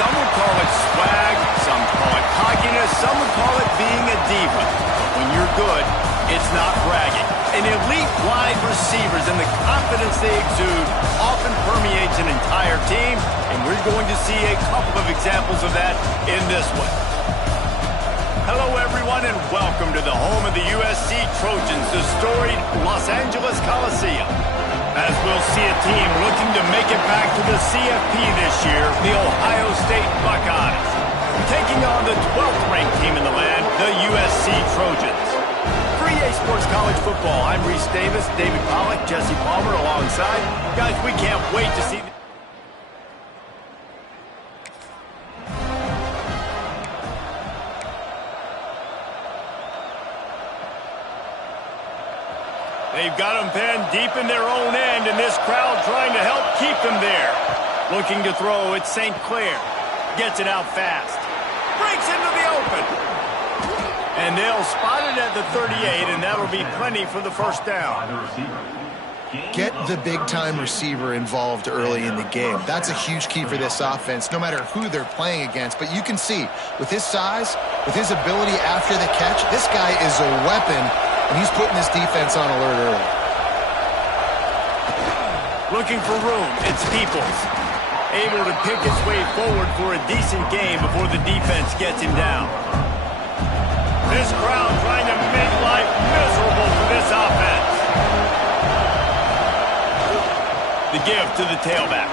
Some would call it swag, some call it cockiness, some would call it being a diva. But when you're good, it's not bragging. An elite wide receivers and the confidence they exude often permeates an entire team, and we're going to see a couple of examples of that in this one. Hello, everyone, and welcome to the home of the USC Trojans, the storied Los Angeles Coliseum. As we'll see a team looking to make it back to the CFP this year, the Ohio State Buckeyes, taking on the 12th ranked team in the land, the USC Trojans. For EA Sports College Football, I'm Reese Davis, David Pollack, Jesse Palmer alongside. Guys, we can't wait to see... They've got them pinned deep in their own end, and this crowd trying to help keep them there. Looking to throw, it's St. Clair. Gets it out fast. Breaks into the open. And they'll spot it at the 38, and that'll be plenty for the first down. Get the big-time receiver involved early in the game. That's a huge key for this offense, no matter who they're playing against. But you can see, with his size, with his ability after the catch, this guy is a weapon, and he's putting this defense on alert early. Looking for room, it's Peoples. Able to pick his way forward for a decent game before the defense gets him down. This crowd trying to make life miserable for this offense. The give to the tailback.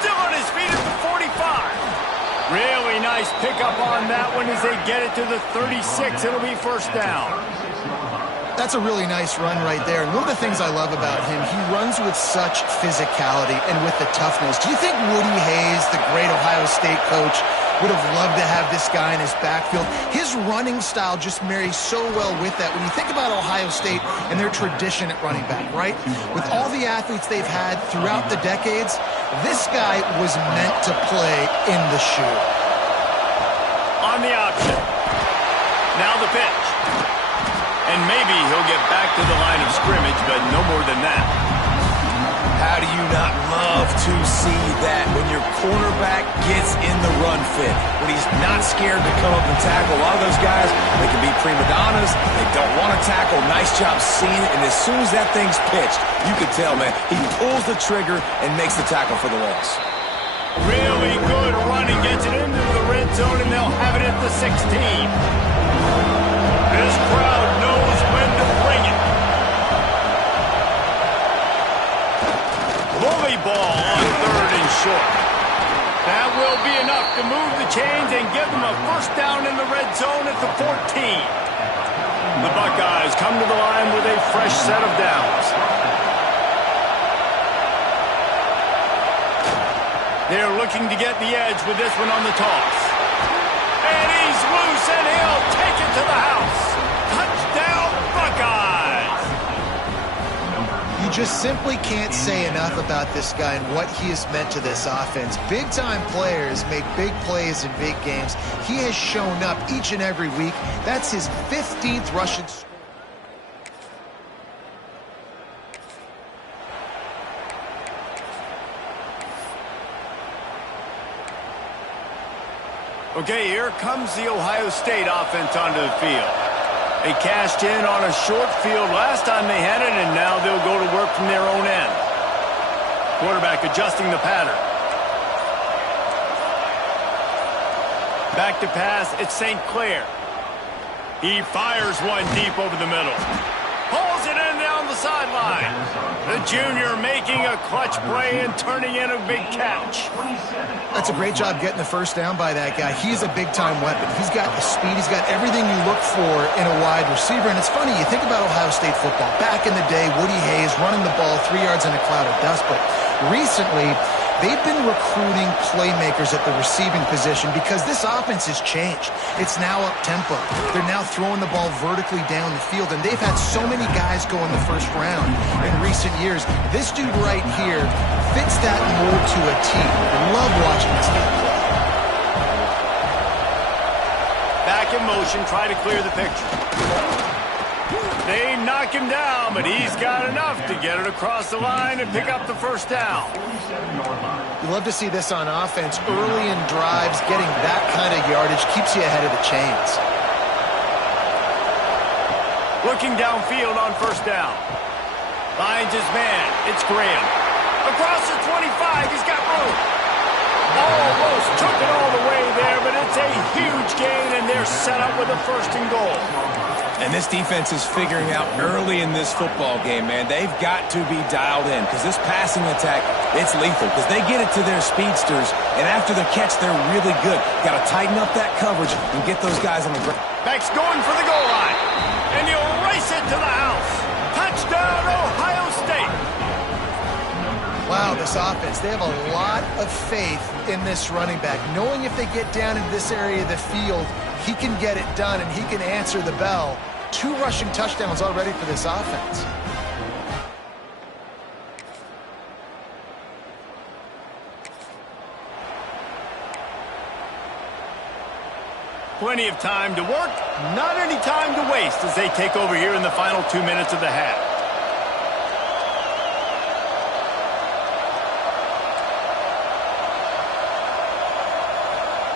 Still on his feet at the 45. Really nice pickup on that one as they get it to the 36. It'll be first down. That's a really nice run right there. And one of the things I love about him, he runs with such physicality and with the toughness. Do you think Woody Hayes, the great Ohio State coach, would have loved to have this guy in his backfield? His running style just marries so well with that. When you think about Ohio State and their tradition at running back, right? With all the athletes they've had throughout the decades, this guy was meant to play in the shoe. On the option. Now the pitch. And maybe he'll get back to the line of scrimmage, but no more than that. How do you not love to see that when your cornerback gets in the run fit, when he's not scared to come up and tackle? A lot of those guys, they can be prima donnas, they don't want to tackle. Nice job seeing it, and as soon as that thing's pitched, you can tell, man, he pulls the trigger and makes the tackle for the loss. Really good running, gets it into the red zone, and they'll have it at the 16. This crowd knows when to bring it. Bully ball on 3rd and short. That will be enough to move the chains and give them a first down in the red zone at the 14. The Buckeyes come to the line with a fresh set of downs. They're looking to get the edge with this one on the toss. And he's loose, and he'll take it to the house. Touchdown, Buckeyes! You just simply can't say enough about this guy and what he has meant to this offense. Big-time players make big plays in big games. He has shown up each and every week. That's his 15th rushing score. Okay, here comes the Ohio State offense onto the field. They cashed in on a short field last time they had it, and now they'll go to work from their own end. Quarterback adjusting the pattern. Back to pass, it's St. Clair. He fires one deep over the middle. Pulls it in down the sideline. The junior making a clutch play and turning in a big catch. That's a great job getting the first down by that guy. He's a big-time weapon. He's got the speed. He's got everything you look for in a wide receiver. And it's funny, you think about Ohio State football. Back in the day, Woody Hayes running the ball 3 yards in a cloud of dust. But recently, they've been recruiting playmakers at the receiving position because this offense has changed. It's now up-tempo. They're now throwing the ball vertically down the field, and they've had so many guys go in the first round in recent years. This dude right here fits that mold to a T. Love watching this guy play. Back in motion, try to clear the picture. They knock him down, but he's got enough to get it across the line and pick up the first down. You love to see this on offense. Early in drives, getting that kind of yardage keeps you ahead of the chains. Looking downfield on first down. Finds his man. It's Graham. Across the 25, he's got room. Almost took it all the way there, but it's a huge gain, and they're set up with a first and goal. And this defense is figuring out early in this football game, man. They've got to be dialed in because this passing attack, it's lethal because they get it to their speedsters, and after the catch, they're really good. Got to tighten up that coverage and get those guys on the ground. Beck's going for the goal line, and he'll race it to the house. Touchdown, Ohio State. Wow, this offense, they have a lot of faith in this running back, knowing if they get down into this area of the field, he can get it done and he can answer the bell. 2 rushing touchdowns already for this offense. Plenty of time to work, not any time to waste as they take over here in the final 2 minutes of the half.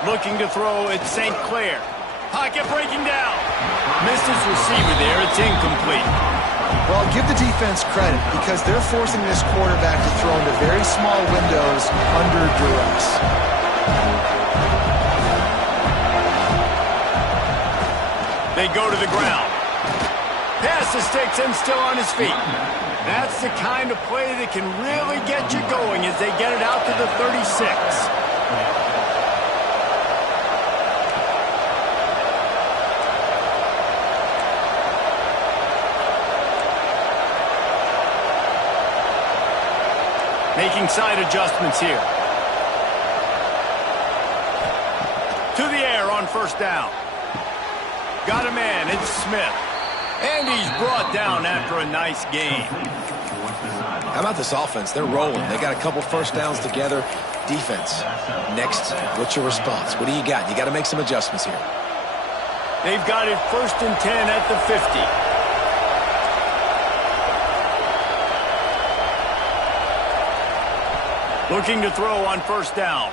Looking to throw at St. Clair. Pocket breaking down. Missed his receiver there. It's incomplete. Well, give the defense credit because they're forcing this quarterback to throw into very small windows under duress. They go to the ground. Pass the sticks and still on his feet. That's the kind of play that can really get you going as they get it out to the 36. Making side adjustments here. To the air on first down. Got a man, it's Smith. And he's brought down after a nice gain. How about this offense? They're rolling. They got a couple first downs together. Defense. Next, what's your response? What do you got? You got to make some adjustments here. They've got it 1st and 10 at the 50. Looking to throw on first down.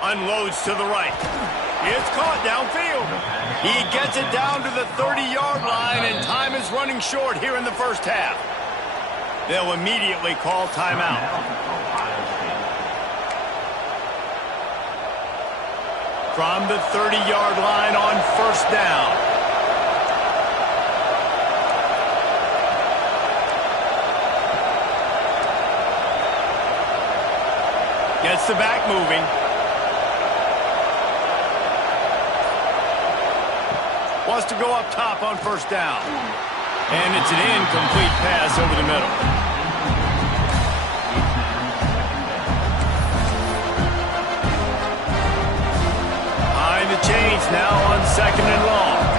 Unloads to the right. It's caught downfield. He gets it down to the 30-yard line, and time is running short here in the first half. They'll immediately call timeout. From the 30-yard line on first down. Gets the back moving. Wants to go up top on first down. And it's an incomplete pass over the middle. Behind the chains now on 2nd and long.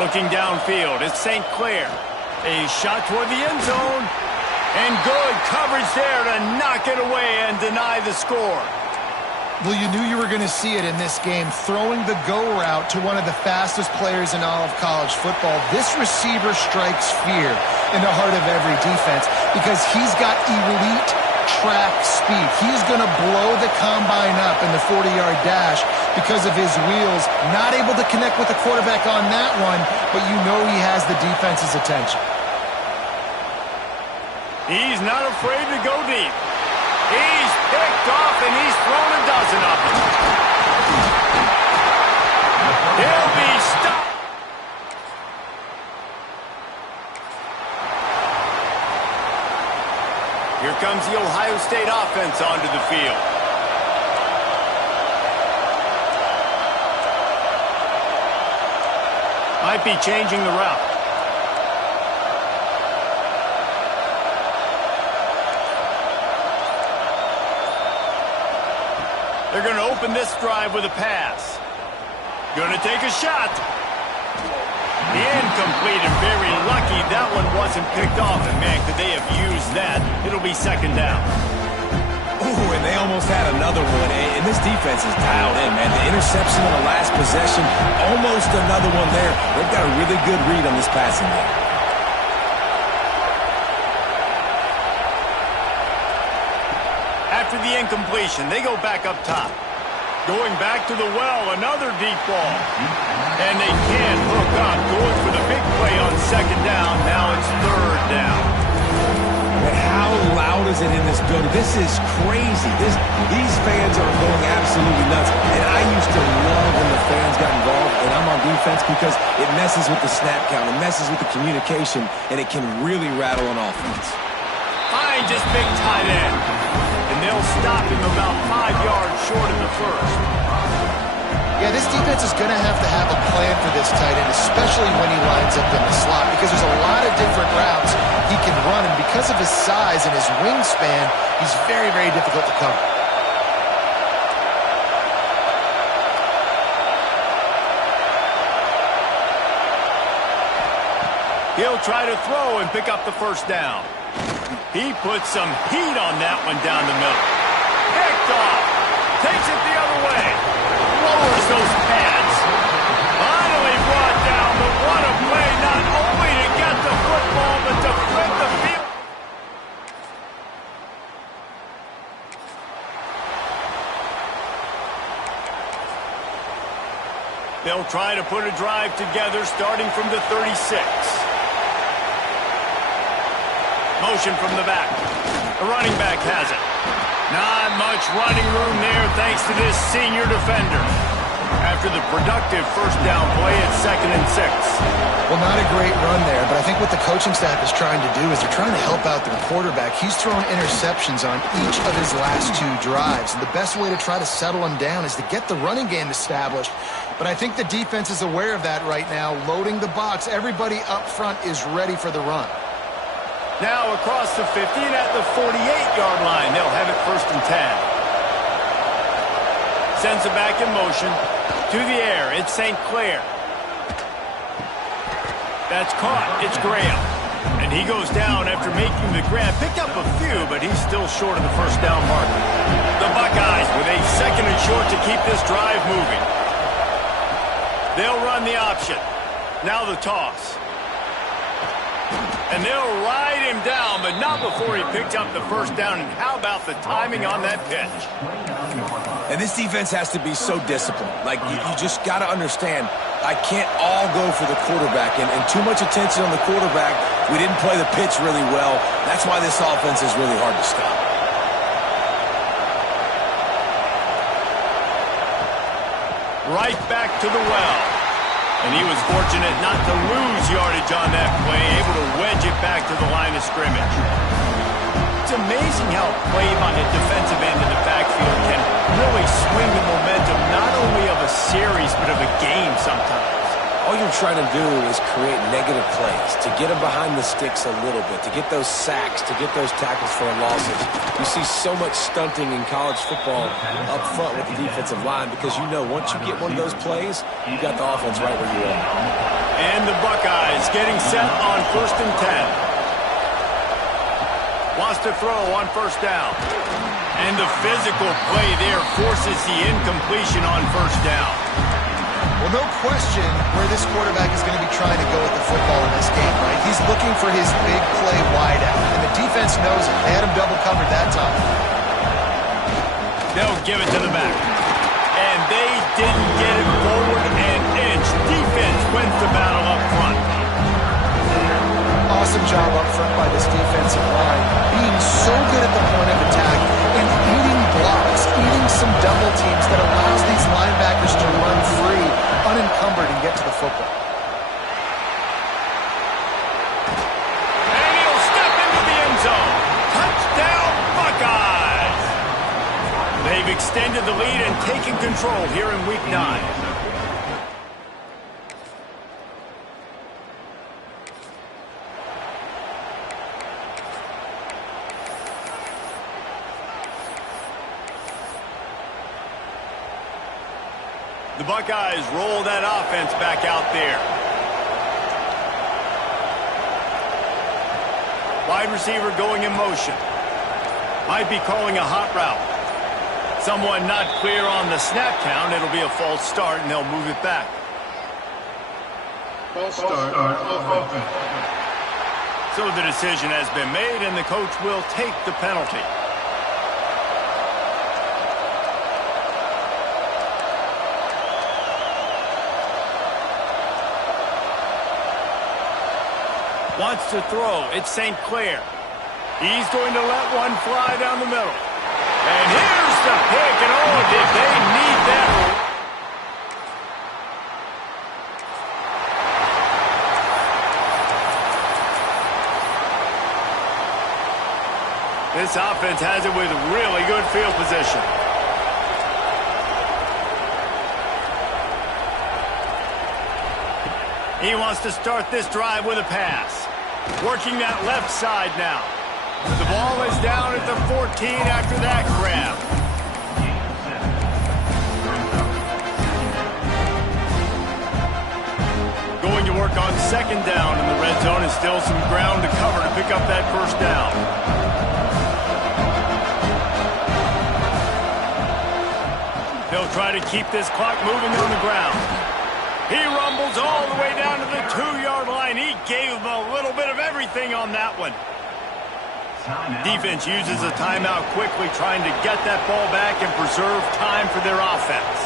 Looking downfield, it's St. Clair. A shot toward the end zone. And good coverage there to knock it away and deny the score. Well, you knew you were going to see it in this game, throwing the go route to one of the fastest players in all of college football. This receiver strikes fear in the heart of every defense because he's got elite track speed. He's going to blow the combine up in the 40-yard dash because of his wheels. Not able to connect with the quarterback on that one, but you know he has the defense's attention. He's not afraid to go deep. He's picked off and he's thrown a dozen of them. He'll be stopped. Here comes the Ohio State offense onto the field. Might be changing the route. They're going to open this drive with a pass. Going to take a shot. Incomplete, and very lucky that one wasn't picked off. And, man, could they have used that? It'll be second down. Ooh, and they almost had another one. And this defense is dialed in, man. The interception on the last possession, almost another one there. They've got a really good read on this passing game. After the incompletion, they go back up top. Going back to the well, another deep ball. And they can't hook up. Going for the big play on second down. Now it's third down. And how loud is it in this building? This is crazy. These fans are going absolutely nuts. And I used to love when the fans got involved, and I'm on defense because it messes with the snap count. It messes with the communication, and it can really rattle an offense. Fine, just big tight end. And they'll stop him about 5 yards short of the first. Yeah, this defense is going to have a plan for this tight end, especially when he lines up in the slot, because there's a lot of different routes he can run, and because of his size and his wingspan, he's very, very difficult to cover. He'll try to throw and pick up the first down. He puts some heat on that one down the middle. Picked off. Takes it the other way. Lowers those pads. Finally brought down, but what a play, not only to get the football, but to flip the field. They'll try to put a drive together starting from the 36. Motion from the back. The running back has it. Not much running room there thanks to this senior defender. After the productive first down play at 2nd and 6. Well, not a great run there, but I think what the coaching staff is trying to do is they're trying to help out their quarterback. He's thrown interceptions on each of his last 2 drives, and the best way to try to settle him down is to get the running game established. But I think the defense is aware of that right now, loading the box. Everybody up front is ready for the run. Now across the 50 and at the 48-yard line. They'll have it 1st and 10. Sends it back in motion. To the air. It's St. Clair. That's caught. It's Graham. And he goes down after making the grab. Picked up a few, but he's still short of the first down marker. The Buckeyes with a 2nd and short to keep this drive moving. They'll run the option. Now the toss. And they'll ride him down, but not before he picked up the first down. And how about the timing on that pitch? And this defense has to be so disciplined. Like, you just got to understand, I can't all go for the quarterback. And too much attention on the quarterback. We didn't play the pitch really well. That's why this offense is really hard to stop. Right back to the well. And he was fortunate not to lose yardage on that play, able to wedge it back to the line of scrimmage. It's amazing how a play by a defensive end in the backfield can really swing the momentum not only of a series but of a game sometimes. All you're trying to do is create negative plays, to get them behind the sticks a little bit, to get those sacks, to get those tackles for losses. You see so much stunting in college football up front with the defensive line because you know once you get one of those plays, you got the offense right where you are. And the Buckeyes getting set on 1st and 10. Wants to throw on 1st down. And the physical play there forces the incompletion on 1st down. Well, no question where this quarterback is going to be trying to go with the football in this game, right? He's looking for his big play wide out, and the defense knows it. They had him double covered that time. They'll give it to the back. And they didn't get it forward an inch. Defense wins the battle up front. Awesome job up front by this defensive line, being so good at the point of attack and eating blocks, eating some double teams that allows these linebackers to run free, unencumbered, and get to the football. And he'll step into the end zone. Touchdown, Buckeyes! They've extended the lead and taken control here in Week 9. The Buckeyes roll that offense back out there. Wide receiver going in motion. Might be calling a hot route. Someone not clear on the snap count. It'll be a false start, and they'll move it back. False start. Offense. So the decision has been made, and the coach will take the penalty. Wants to throw. It's St. Clair. He's going to let one fly down the middle. And here's the pick, and oh, did they need that. This offense has it with really good field position. He wants to start this drive with a pass. Working that left side now. The ball is down at the 14 after that grab. Going to work on second down in the red zone, and still some ground to cover to pick up that first down. They'll try to keep this clock moving on the ground. He rumbles all the way down to the 2-yard line. He gave them a little bit of everything on that one. Defense uses a timeout quickly, trying to get that ball back and preserve time for their offense.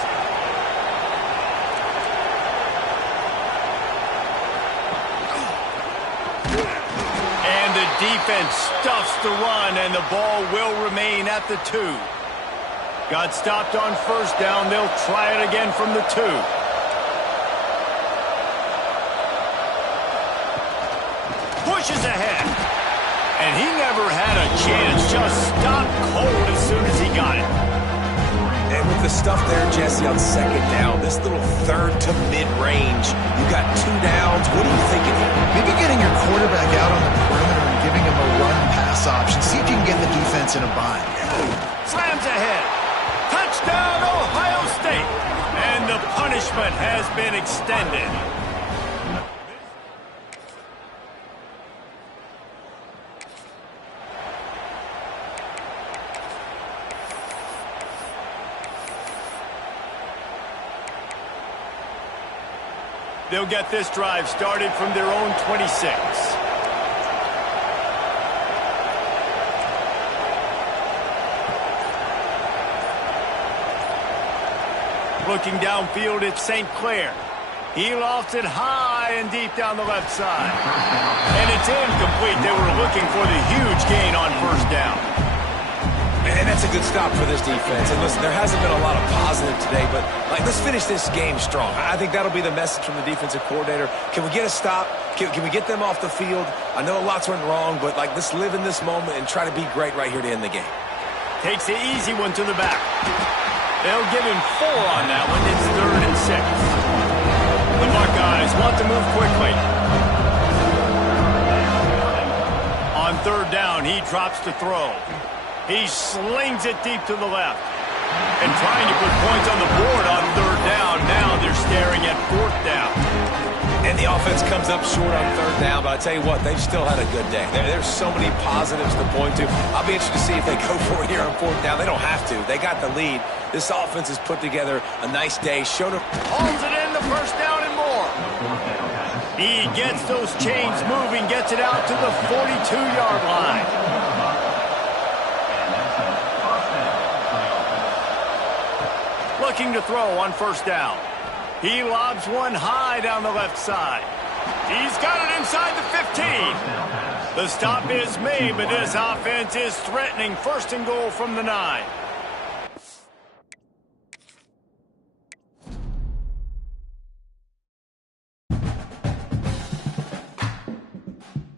And the defense stuffs the run, and the ball will remain at the 2. Got stopped on first down. They'll try it again from the 2. Pushes ahead. And he never had a chance. Just stopped cold as soon as he got it. And with the stuff there, Jesse, on second down, this little third to mid-range, you got 2 downs. What are you thinking here? Maybe getting your quarterback out on the perimeter and giving him a run-pass option. See if you can get the defense in a bind. Slams ahead. Touchdown, Ohio State. And the punishment has been extended. They'll get this drive started from their own 26. Looking downfield, it's St. Clair. He lofts it high and deep down the left side. And it's incomplete. They were looking for the huge gain on first down. And that's a good stop for this defense. And listen, there hasn't been a lot of positive today, but let's finish this game strong. I think that'll be the message from the defensive coordinator. Can we get a stop? Can we get them off the field? I know lots went wrong, but let's live in this moment and try to be great right here to end the game. Takes the easy one to the back. They'll give him 4 on that one. It's 3rd and 6. The Buckeyes want to move quickly. On 3rd down, he drops to throw. He slings it deep to the left. And trying to put points on the board on 3rd down. Now they're staring at 4th down. And the offense comes up short on 3rd down, but I tell you what, they've still had a good day. There's so many positives to point to. I'll be interested to see if they go for it here on 4th down. They don't have to. They got the lead. This offense has put together a nice day. Showed them. Holds it in, the first down and more. He gets those chains moving, gets it out to the 42-yard line. Looking to throw on first down. He lobs one high down the left side. He's got it inside the 15. The stop is made, but this offense is threatening 1st and goal from the 9.